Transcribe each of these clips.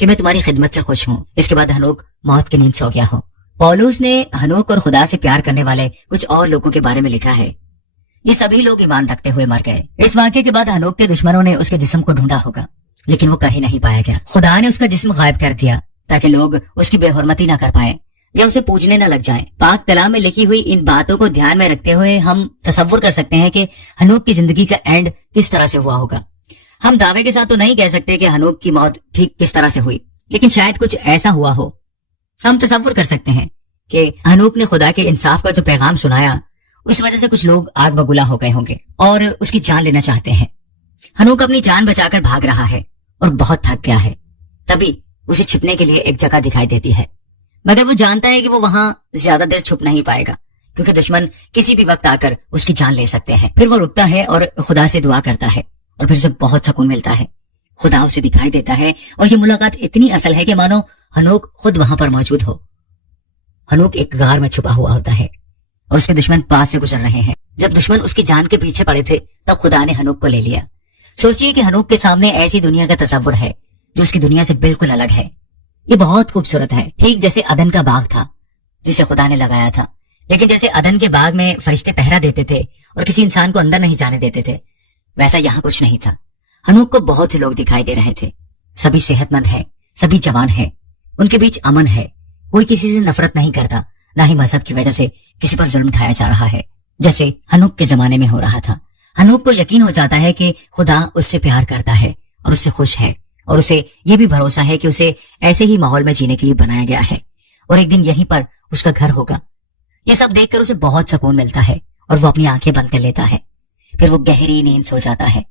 कि मैं तुम्हारी खिदमत से खुश हूँ। इसके बाद हनोक मौत की नींद सो गया हो। पौलुस ने हनोक और खुदा से प्यार करने वाले कुछ और लोगों के बारे में लिखा है। ये सभी लोग ईमान रखते हुए मर गए। इस वाक़ये के बाद हनोक के दुश्मनों ने उसके जिस्म को ढूंढा होगा, लेकिन वो कहीं नहीं पाया गया। खुदा ने उसका जिस्म गायब कर दिया ताकि लोग उसकी बेहुरमती ना कर पाए या उसे पूजने न लग जाएं। पाक कलाम में लिखी हुई इन बातों को ध्यान में रखते हुए हम तसव्वुर कर सकते हैं कि हनोक की जिंदगी का एंड किस तरह से हुआ होगा। हम दावे के साथ तो नहीं कह सकते कि हनोक की मौत ठीक किस तरह से हुई, लेकिन शायद कुछ ऐसा हुआ हो। हम तसव्वुर कर सकते हैं कि हनोक ने खुदा के इंसाफ का जो पैगाम सुनाया, उस वजह से कुछ लोग आग बगुला हो गए होंगे और उसकी जान लेना चाहते हैं। हनोक अपनी जान बचाकर भाग रहा है और बहुत थक गया है। तभी उसे छिपने के लिए एक जगह दिखाई देती है, मगर वो जानता है कि वो वहां ज्यादा देर छुप नहीं पाएगा क्योंकि दुश्मन किसी भी वक्त आकर उसकी जान ले सकते हैं। फिर वो रुकता है और खुदा से दुआ करता है और फिर उसे बहुत सुकून मिलता है। खुदा उसे दिखाई देता है और ये मुलाकात इतनी असल है कि मानो हनोक खुद वहां पर मौजूद हो। हनोक एक गार में छुपा हुआ होता है और उसके दुश्मन पास से गुजर रहे हैं। जब दुश्मन उसकी जान के पीछे पड़े थे तब खुदा ने हनोक को ले लिया। सोचिए कि हनोक के सामने ऐसी दुनिया का तस्वुर है जो उसकी दुनिया से बिल्कुल अलग है। ये बहुत खूबसूरत है, ठीक जैसे अदन का बाग था जिसे खुदा ने लगाया था। लेकिन जैसे अदन के बाग में फरिश्ते पहरा देते थे और किसी इंसान को अंदर नहीं जाने देते थे, वैसा यहाँ कुछ नहीं था। हनोक को बहुत से लोग दिखाई दे रहे थे। सभी सेहतमंद है, सभी जवान है, उनके बीच अमन है, कोई किसी से नफरत नहीं करता, ना ही मजहब की वजह से किसी पर जुल्म ढाया जा रहा है जैसे हनोक के जमाने में हो रहा था। हनोक को यकीन हो जाता है कि खुदा उससे प्यार करता है और उससे खुश है और उसे ये भी भरोसा है कि उसे ऐसे ही माहौल में जीने के लिए बनाया गया है और एक दिन यहीं पर उसका घर होगा। ये सब देखकर उसे बहुत सुकून मिलता है और वो अपनी आंखें बंद कर लेता है। फिर वो गहरी नींद सो जाता है।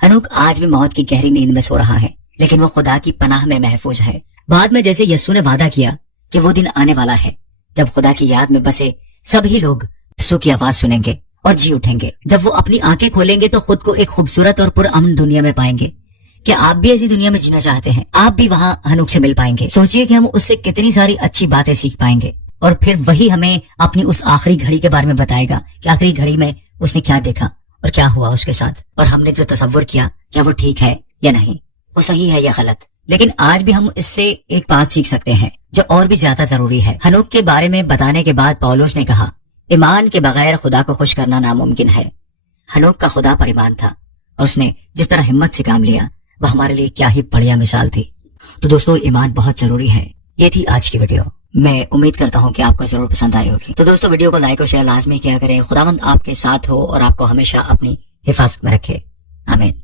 हनोक आज भी मौत की गहरी नींद में सो रहा है, लेकिन वो खुदा की पनाह में महफूज है। बाद में जैसे यस्सु ने वादा किया कि वो दिन आने वाला है जब खुदा की याद में बसे सभी लोग यस्सु की आवाज सुनेंगे और जी उठेंगे। जब वो अपनी आंखें खोलेंगे तो खुद को एक खूबसूरत और पुरअमन दुनिया में पाएंगे। क्या आप भी ऐसी दुनिया में जीना चाहते हैं? आप भी वहाँ हनोक से मिल पाएंगे। सोचिए कि हम उससे कितनी सारी अच्छी बातें सीख पाएंगे और फिर वही हमें अपनी उस आखिरी घड़ी के बारे में बताएगा कि आखिरी घड़ी में उसने क्या देखा और क्या हुआ उसके साथ, और हमने जो तसव्वुर किया क्या वो ठीक है या नहीं, वो सही है या गलत। लेकिन आज भी हम इससे एक बात सीख सकते हैं जो और भी ज्यादा जरूरी है। हनोक के बारे में बताने के बाद पौलुस ने कहा, ईमान के बगैर खुदा को खुश करना नामुमकिन है। हनोक का खुदा पर ईमान था और उसने जिस तरह हिम्मत से काम लिया वह हमारे लिए क्या ही बढ़िया मिसाल थी। तो दोस्तों, ईमान बहुत जरूरी है। ये थी आज की वीडियो। मैं उम्मीद करता हूँ कि आपको जरूर पसंद आई होगी। तो दोस्तों, वीडियो को लाइक और शेयर लाजमी किया करें। खुदावंद आपके साथ हो और आपको हमेशा अपनी हिफाजत में रखे। आमीन।